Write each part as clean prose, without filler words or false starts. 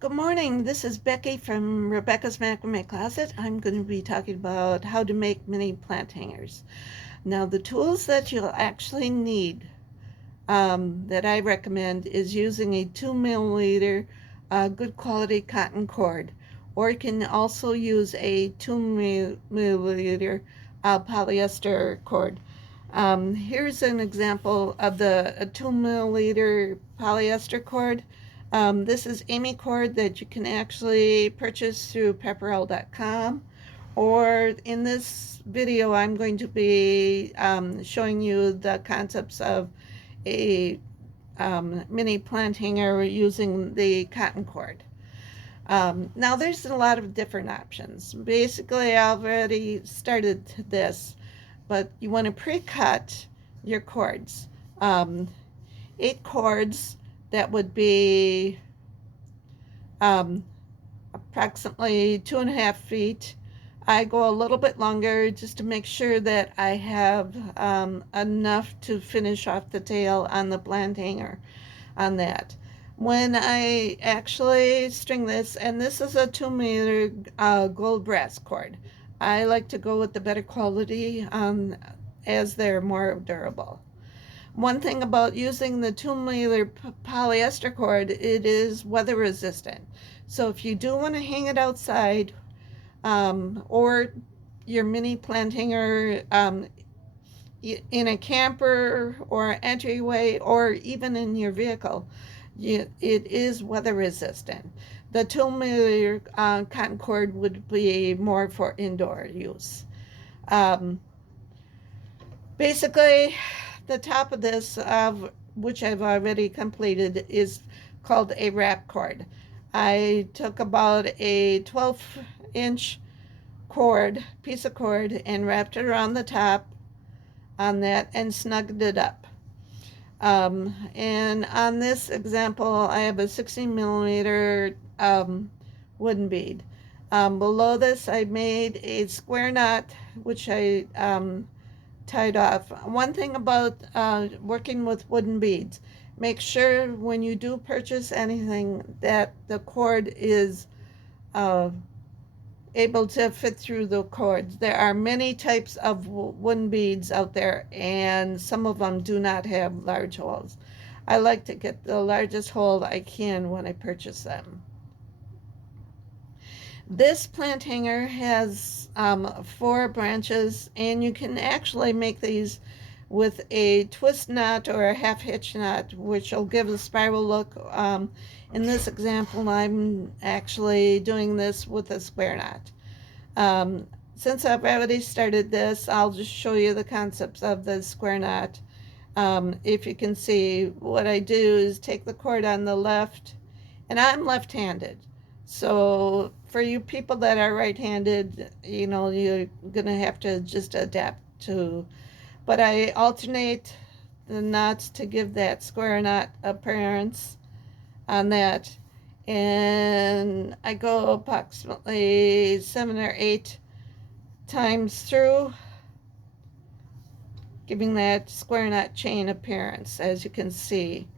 Good morning. This is Becky from Rebecca's Macrame Closet. I'm going to be talking about how to make mini plant hangers. Now, the tools that you'll actually need that I recommend is using a 2 milliliter good quality cotton cord, or you can also use a 2 milliliter polyester cord. Here's an example of the 2 milliliter polyester cord. This is Amy cord that you can actually purchase through pepperell.com. Or in this video, I'm going to be showing you the concepts of a mini plant hanger using the cotton cord. Now, there's a lot of different options. Basically, I already started this, but you want to pre-cut your cords. 8 cords that would be um, approximately 2.5 feet. I go a little bit longer just to make sure that I have enough to finish off the tail on the plant hanger on that. When I actually string this, and this is a 2 meter gold brass cord, I like to go with the better quality as they're more durable. One thing about using the 2 meter polyester cord, it is weather resistant. So if you do want to hang it outside, or your mini plant hanger in a camper or entryway or even in your vehicle, it is weather resistant. The 2 meter cotton cord would be more for indoor use. Um, Basically, the top of this, which I've already completed, is called a wrap cord. I took about a 12-inch piece of cord, and wrapped it around the top on that and snugged it up. And on this example, I have a 16 millimeter wooden bead. Below this, I made a square knot, which I tied off. One thing about working with wooden beads, make sure when you do purchase anything that the cord is uh, able to fit through the cords. There are many types of wooden beads out there, and some of them do not have large holes. I like to get the largest hole I can when I purchase them. This plant hanger has 4 branches, and you can actually make these with a twist knot or a half hitch knot, which will give a spiral look. In this example, I'm actually doing this with a square knot. Since I've already started this, I'll just show you the concepts of the square knot. If you can see, what I do is take the cord on the left, and I'm left-handed. So for you people that are right-handed, you're gonna have to just adapt to. But I alternate the knots to give that square knot appearance on that. And I go approximately 7 or 8 times through, giving that square knot chain appearance, as you can see.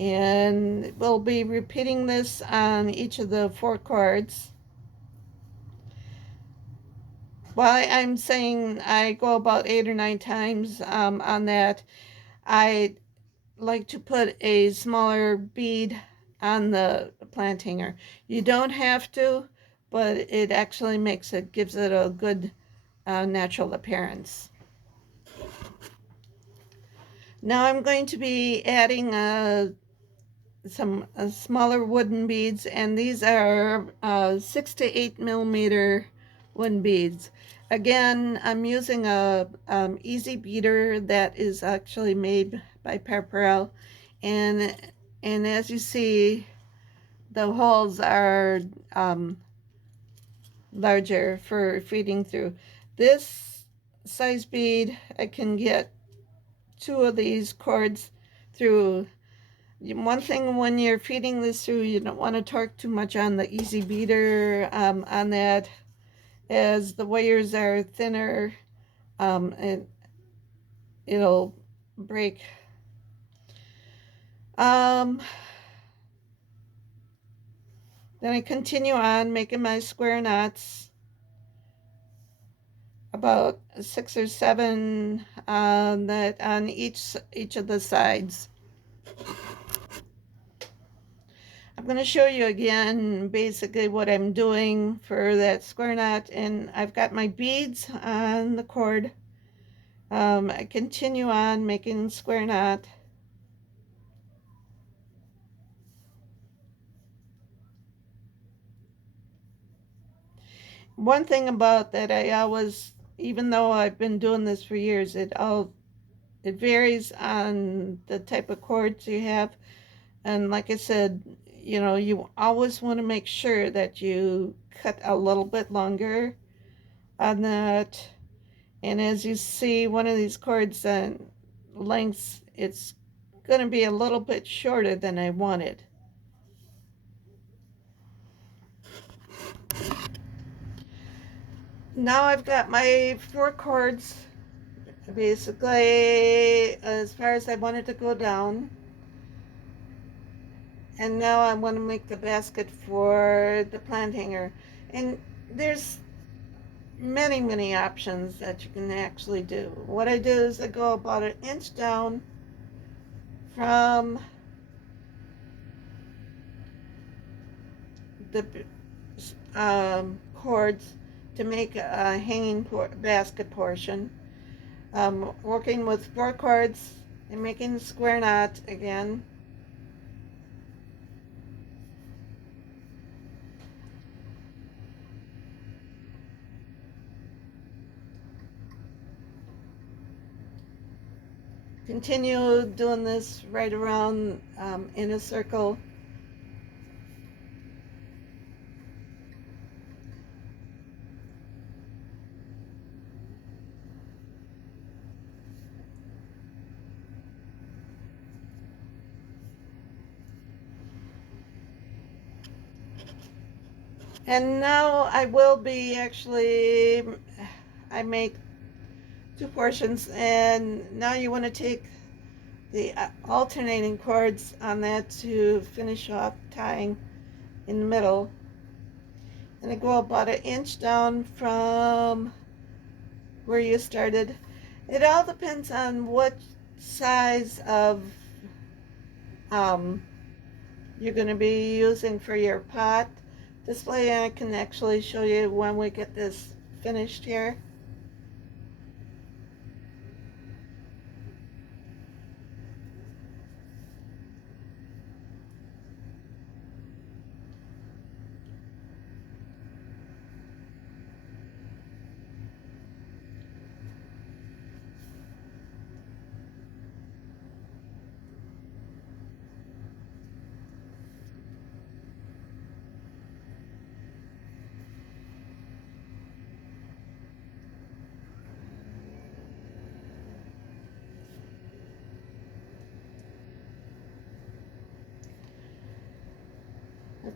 And we'll be repeating this on each of the 4 cords. While I'm saying I go about 8 or 9 times on that, I like to put a smaller bead on the plant hanger. You don't have to, but it actually gives it a good natural appearance. Now I'm going to be adding some smaller wooden beads, and these are 6 to 8 millimeter wooden beads. Again, I'm using a easy beater that is actually made by Pepperell, and as you see, the holes are larger for feeding through. This size bead, I can get 2 of these cords through. One thing when you're feeding this through, you don't want to torque too much on the easy beater on that, as the wires are thinner. And it'll break. Um, then I continue on making my square knots, about 6 or 7 that on each of the sides. I'm going to show you again basically what I'm doing for that square knot, and I've got my beads on the cord. I continue on making square knot. One thing about that, I always, even though I've been doing this for years, it varies on the type of cords you have. And like I said, you always want to make sure that you cut a little bit longer on that. And as you see, one of these cords lengths, it's going to be a little bit shorter than I wanted. Now I've got my 4 cords basically as far as I wanted to go down. And now I want to make the basket for the plant hanger. And there's many options that you can actually do. What I do is I go about 1 inch down from the cords to make a hanging basket portion. Working with 4 cords and making the square knot again. Continue doing this right around in a circle. And now I will be actually, I make 2 portions, and now you want to take the alternating cords on that to finish off tying in the middle. And I go about 1 inch down from where you started. It all depends on what size of you're going to be using for your pot display. I can actually show you when we get this finished here.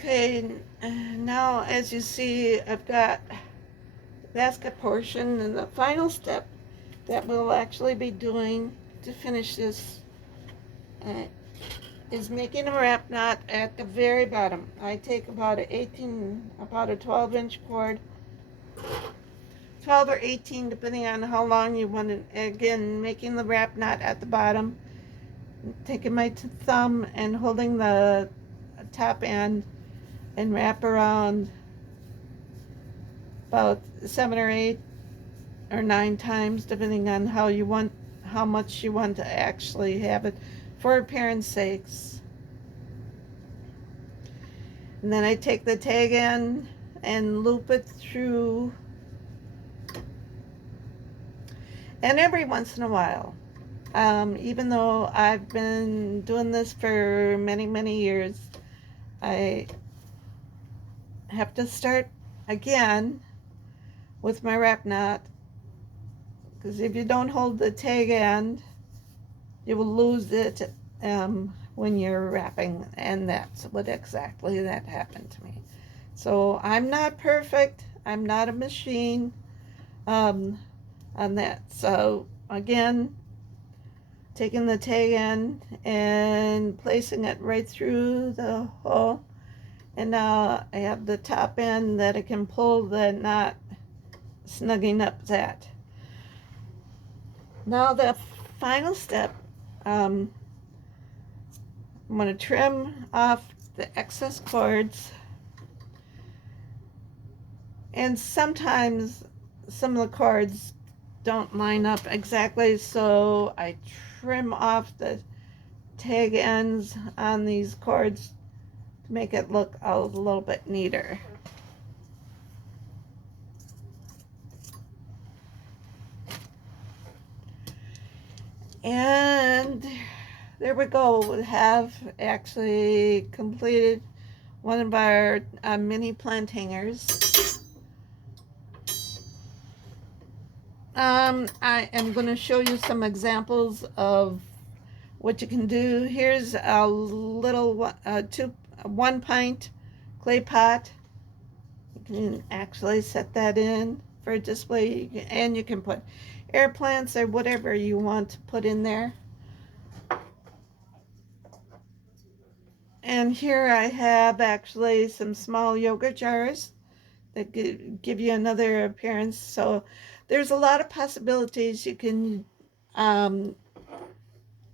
Okay, now as you see, I've got the basket portion, and the final step that we'll actually be doing to finish this is making a wrap knot at the very bottom. I take about about a 12-inch cord, 12 or 18, depending on how long you want it. Again, making the wrap knot at the bottom, taking my thumb and holding the top end and wrap around about 7 or 8 or 9 times, depending on how much you want to actually have it for appearance sakes. And then I take the tag end and loop it through. And every once in a while, even though I've been doing this for many years, I have to start again with my wrap knot, because if you don't hold the tag end, you will lose it when you're wrapping, and that's what exactly that happened to me. So I'm not perfect. I'm not a machine on that. So again, taking the tag end and placing it right through the hole. And now I have the top end that I can pull the knot snugging up that. Now the final step, I'm going to trim off the excess cords. And sometimes some of the cords don't line up exactly, so I trim off the tag ends on these cords to make it look a little bit neater. And there we go. We have actually completed one of our mini plant hangers. I am going to show you some examples of what you can do. Here's a little 1 pint clay pot. You can actually set that in for a display, and you can put air plants or whatever you want to put in there. And here I have actually some small yogurt jars that give you another appearance. So there's a lot of possibilities you can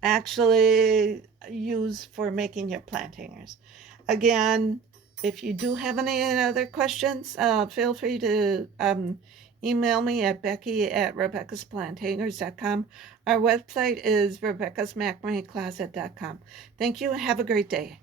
actually use for making your plant hangers. Again, if you do have any other questions, feel free to email me at becky@Rebecca'sPlantHangers.com. Our website is Rebecca'sMacrameCloset.com. Thank you and have a great day.